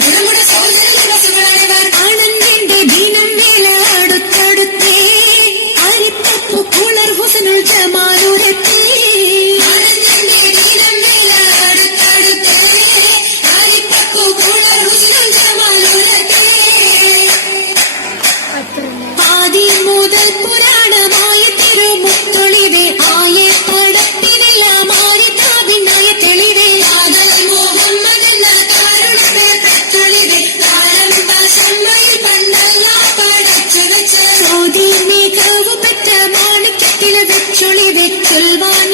amor, சுழிவிச் சொல்வான்